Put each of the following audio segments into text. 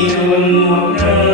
Thank you.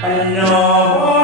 Allah